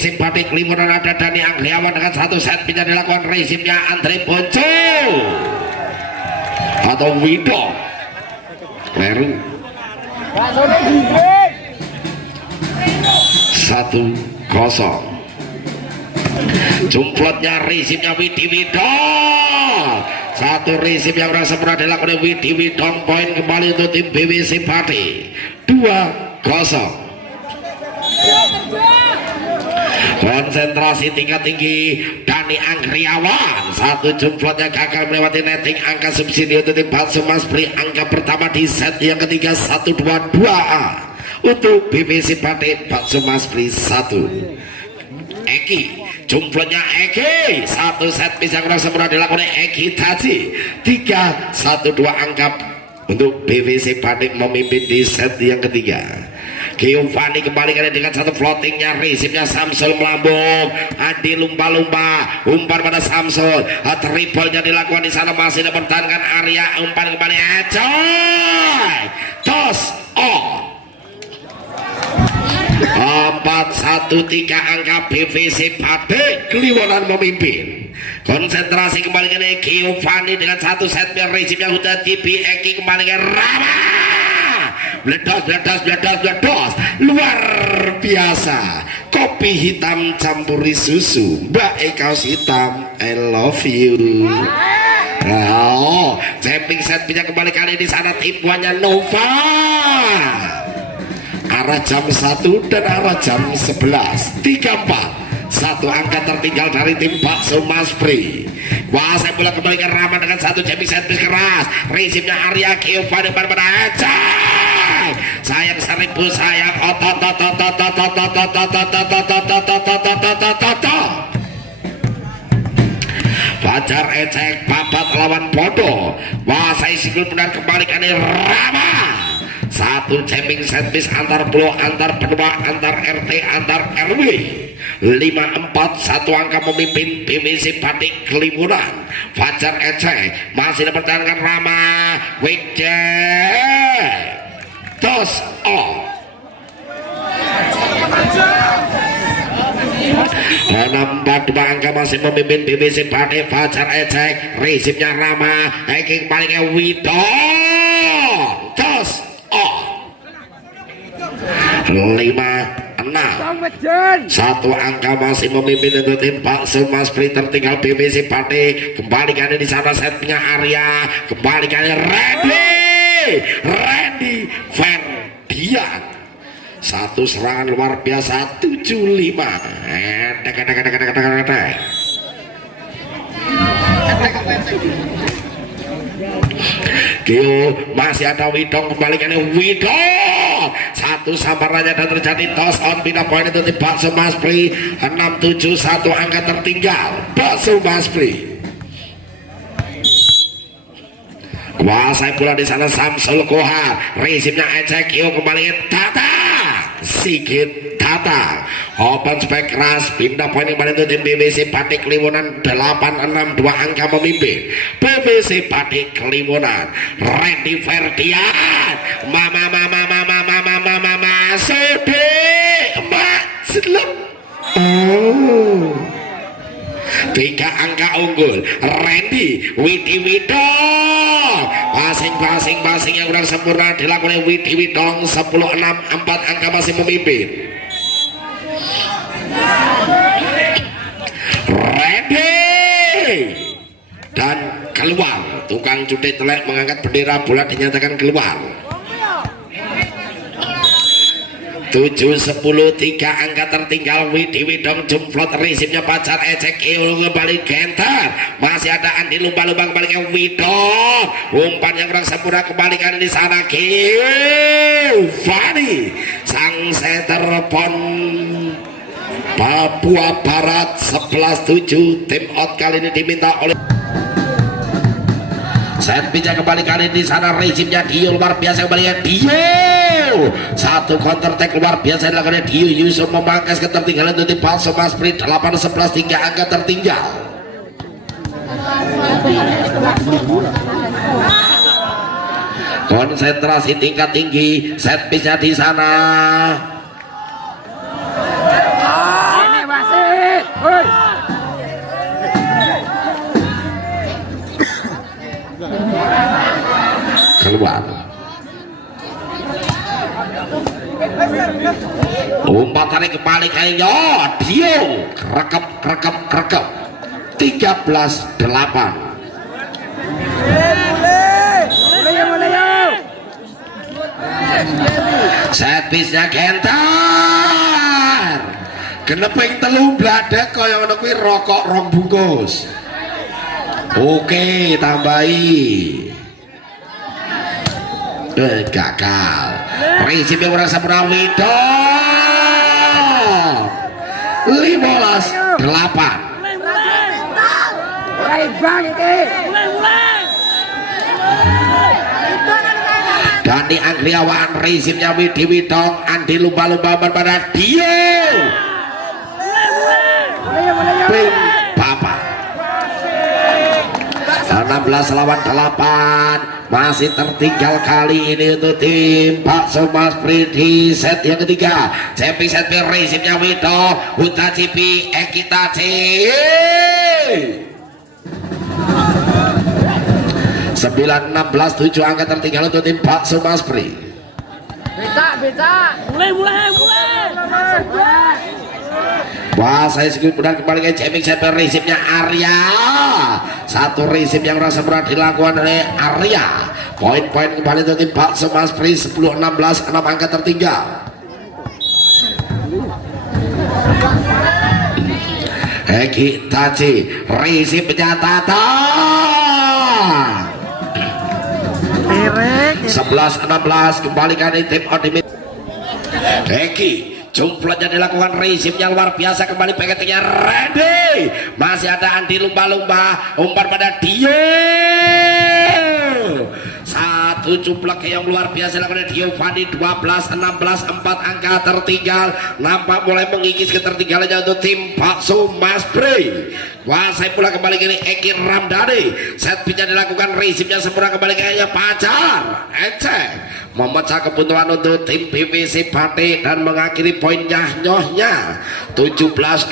BBC Batik Limunan ada Dani Anggriawan dengan satu set bisa dilakukan resipnya Andre Bonco atau Wido Leru 1-0. Jumplotnya resipnya Widi Widong, satu resip yang rasa pernah dilakukan Widi Widong. Poin kembali untuk tim BBC Batik 2-0. Konsentrasi tingkat tinggi Dani Anggriawan, satu jumplotnya gagal melewati netting. Angka subsidi untuk tim Bakso Mas Pri, angka pertama di set yang ketiga 1-2-2A untuk BBC Batik Bakso Mas Pri 1. Eki, jumplotnya Eki, satu set bisa kurang sempurna dilakukan Eki Taji 3-1-2 angka untuk BBC Batik memimpin di set yang ketiga. Giovanni kembali dengan satu floatingnya, resipnya Samsul melambung. Adi lumba-lumba, umpan pada Samsul, triple-nya dilakukan di sana, masih dipertahankan Arya, umpan kembali Acoy, toss on 4-1-3 angka BVC Batik Kliwonan memimpin. Konsentrasi kembali ke Giovanni dengan satu set resipnya Huda Tibi. Eki kembali ke Rama, bledos luar biasa. Kopi hitam campuri susu, Mbak Ekaus hitam, I love you. Oh, jumping set bisa kembali kali di sana tipuannya Nova. Arah jam 1 dan arah jam 11 3-4, satu angka tertinggal dari tim Bakso Mas Pri. Kuasai bola kembali ke Rama dengan satu jumping set keras, resipnya Arya Giovanni pada aja. Sayang seribu sayang Fajar Ecek babat lawan bodoh. Kuasai sikul benar kembali ke Rama, satu jumping set miss antar pulau, antar benua, antar RT, antar RW 5-4, satu angka memimpin BBC Batik Kliwonan. Fajar Ecek masih dipertahankan Rama, Wijay toss on dan 4-2 angka masih memimpin BBC Batik. Fajar Ecek, resipnya Rama, Eki kembali ke Widong, toss on 5-6, satu angka masih memimpin untuk tim Bakso Mas Pri. Tertinggal BBC Batik, kembalikan di sana setnya Arya, kembalikan Randy Ferdian, satu serangan luar biasa 75. Gio masih ada Widong, kembalikan Widong, satu samarannya dan terjadi toss on. Pindah poin itu tim Bakso Mas Pri 6-7, satu angka tertinggal Bakso Mas Pri. Kuasai pula di sana Samsul Kohar, resipnya Ecek, Kio kembali Tata Sigit Tata, open spek keras, pindah poin kembali itu tim BBC Batik Kliwonan 8-6, 2 angka memimpin BBC Batik Kliwonan. Randy Ferdian, mama Sode Mak Selem, oh, 3 angka unggul Randy Widi Widong, basing yang kurang sempurna dilakukan Widi Widong 10-6, 4 angka masih memimpin. Randy dan keluar, tukang cuti telek mengangkat bendera bola dinyatakan keluar. 7-10, 3 angka tertinggal Widi Widong. Jumplot resipnya Pacar Ecek, Kio kembali Genter, masih ada Andi lumba-lumba kembali ke Widong, umpan yang kurang sempurna kembalikan di sana Giovanni, sang setter pon Papua Barat 11-7. Tim out kali ini diminta oleh set bisa kembali kali di sana, resipnya Dio luar biasa kembali ya Dio, satu counter attack luar biasa dilakukan Dio. Yusuf memangkas ketertinggalan untuk tim Bakso Mas Pri 8-11, 3 angka tertinggal. Konsentrasi tingkat tinggi, set bisa di sana. keluar. Umpatannya kembali kayaknya Dio kerekep 13-8. Setpisnya Gentar geneping telu bladek kaya ngono kuwi rokok rong bungkus. Oke, tambahi. Gagal. Prinsipnya orang sampurna Wido 15-8. Dani Anggriawan prinsipnya Widi Widong Andi lumba-lumba pada Dio Bing Papa 16-8. Masih tertinggal kali ini untuk tim Bakso Mas Pri di set yang ketiga. Cepi set prinsipnya Wido Huta Cipi Ekita C 9-16-7 angka tertinggal untuk tim Bakso Mas Pri. Mulai. Wah, saya segini benar kembali ke jamming set resipnya Arya. Satu resip yang rasa berat dilakukan oleh Arya. Poin-poin kembali untuk tim Bakso Mas Pri 10-16 6 angka tertinggal. Eki Taji resip penyatatan 11-16 kembalikan di tim Odimit. Eki jumlahnya dilakukan resipnya luar biasa kembali pengetnya ready. Masih ada Andi lumba-lumba umpan pada Dio. Satu jumlah yang luar biasa dilakukan Dio Fandi 12-16 4 angka tertinggal. Nampak mulai mengikis ketertinggalannya untuk tim Bakso Mas Pri. Kuasai pula kembali kini Eki Ramdhani. Set bisa dilakukan resipnya sempurna kembali kayaknya Pacar Ecek memecah kebutuhan untuk tim PVC Batik dan mengakhiri poinnya nyohnya 17-12.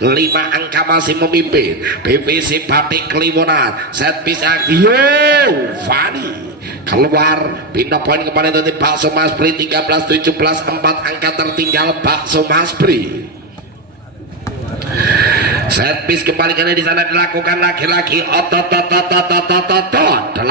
5 angka masih memimpin PVC Batik Kliwonan. Set bisa Dio Fani keluar pindah poin kembali untuk tim Bakso Mas Pri 13-17 4 angka tertinggal Bakso Mas Pri. Set piece kembali kali di sana dilakukan laki-laki otot 18-13 5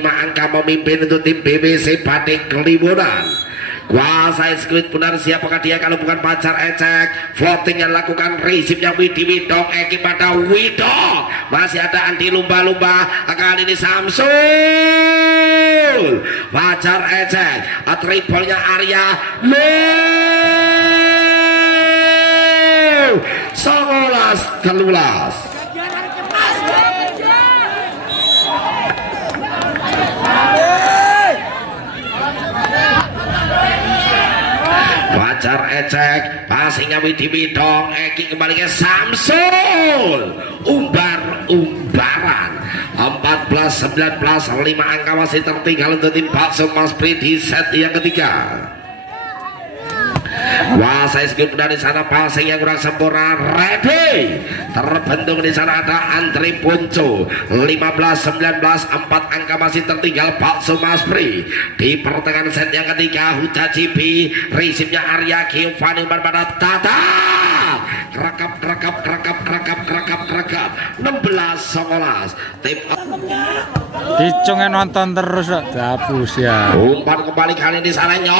angka memimpin untuk tim BBC Batik Kliwonan. Kuasai skuit benar siapakah dia kalau bukan Pacar Ecek. Floating yang lakukan resipnya Widi Widong Eki pada Widong. Masih ada Andi lumba-lumba kali ini Samsul Pacar Ecek triplenya Arya 11-13. Pacar Ecek passingnya Widi Widong Eki kembali ke Samsul umbaran 14-19 5 angka masih tertinggal untuk tim Bakso Mas Pri di set yang ketiga. Wah, saya skip dari sana passing yang kurang sempurna ready. Terbentuk di sana ada Antri Punco 15-19 4 angka masih tertinggal Bakso Mas Pri di pertengahan set yang ketiga. Huta Cipi resipnya Arya Giovanni pada Tata kerekap 16-19 tim dicungnya nonton terus dapus ya. umpan kembali kali di sananya.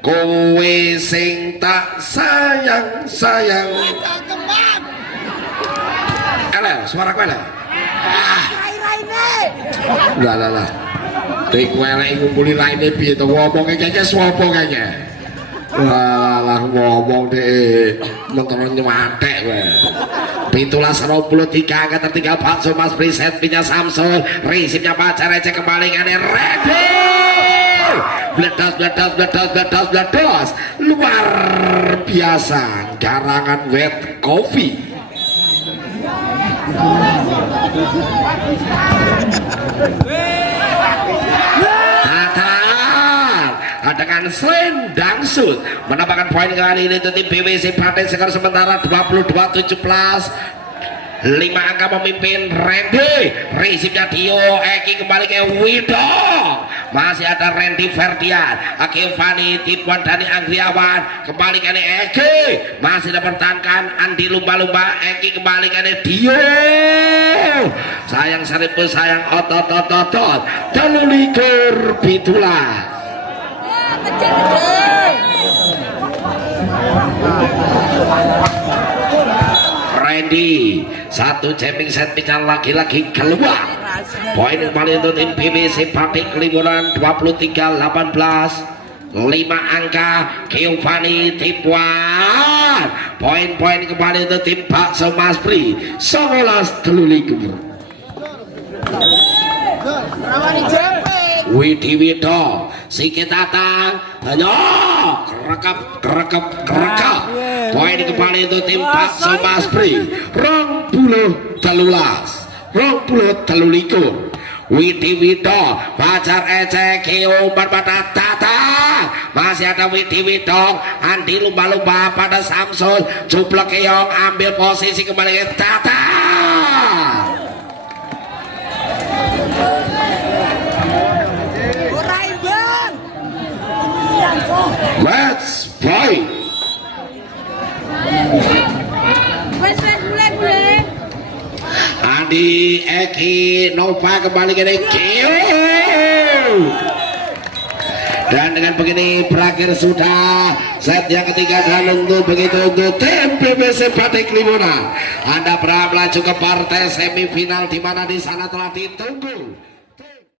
Kowe sing tak sayang elel suara kowe elel lah Dek kowe elek ngumpuli raine piye to ngomonge kayaknya sapa kayaknya lah ngomong dek mentono nyematek kowe 17-23 angka tertinggal Bakso Mas Pri set pinya Samsul resipnya Pacar Ecek kembali kan ready bledas luar biasa garangan wet coffee. dengan selendang shoot menambahkan poin kali ini untuk tim BBC Pate. Skor sementara 22-17. 5 angka memimpin Randy, resipnya Dio Eki kembali ke Wido, masih ada Randy Ferdian, Aki Fani Tipuan Dani Anggriawan kembali ke Eki, masih dipertahankan Andi lumba-lumba, Eki kembali ke Dio, sayang seribu sayang otot telulikur bitulah Randy, satu jamming set pican lagi-lagi keluar. Poin kembali untuk tim BBC Pati Kelimuran 23-18. 5 angka Giovanni Tipuan. Poin-poin kembali untuk tim Bakso Maspri 19 telulikur. Widi Wido sikit datang kerekap poin kembali itu tim Bakso Maspri 20 telulikur. Widi Wido Fajar Ece Keo Barbata Tata, masih ada Widi Wido Andi lumba-lumba pada Samsul Juplek Keong ambil posisi kembali ke Tata. Match point. Andi Eki Nova kembali ke Kio. Dan dengan begini berakhir sudah set yang ketiga dan untuk begitu untuk tim BBC Pati Kelimuran. Anda berhasil melaju ke partai semifinal di mana di sana telah ditunggu